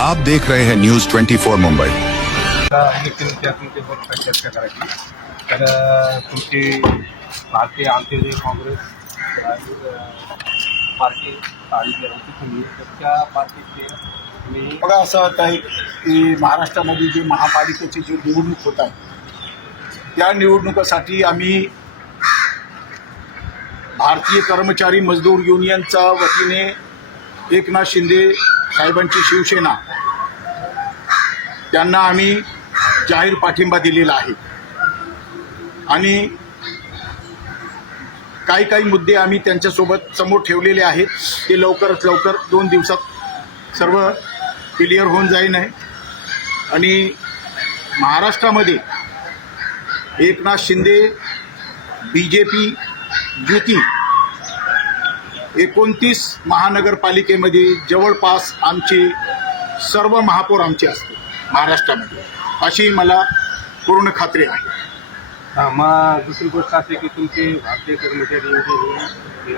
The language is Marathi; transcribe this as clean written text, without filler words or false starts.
आप देख रहे हैं न्यूज 24 मुंबई। इलेक्शनच्या चर्चा करायची तर तुमची भारतीय अंत्योदय काँग्रेस आणि पार्टी सांगितली होती तुम्ही त्या पार्टीचे तुम्ही बघा असं होत आहे की महाराष्ट्रामध्ये जे महापालिकेची जी निवडणूक होत आहे त्या निवडणुकीसाठी आम्ही भारतीय कर्मचारी मजदूर युनियनच्या वतीने एकनाथ शिंदे साहेबांची शिवसेना त्यांना आम्ही जाहीर पाठिंबा दिलेला आहे आणि काही मुद्दे आम्ही त्यांच्यासोबत समोर ठेवलेले आहेत ते लवकरात लवकर 2 दिवसात सर्व क्लिअर होऊन जाईन आहे आणि महाराष्ट्रामध्ये एकनाथ शिंदे BJP युती 29 महानगरपालिकेमध्ये जवळपास आमचे सर्व महापौर आमचे असते महाराष्ट्रामध्ये अशी मला पूर्ण खात्री आहे। मग दुसरी गोष्ट असे की तुमचे भारतीय कर्मचारी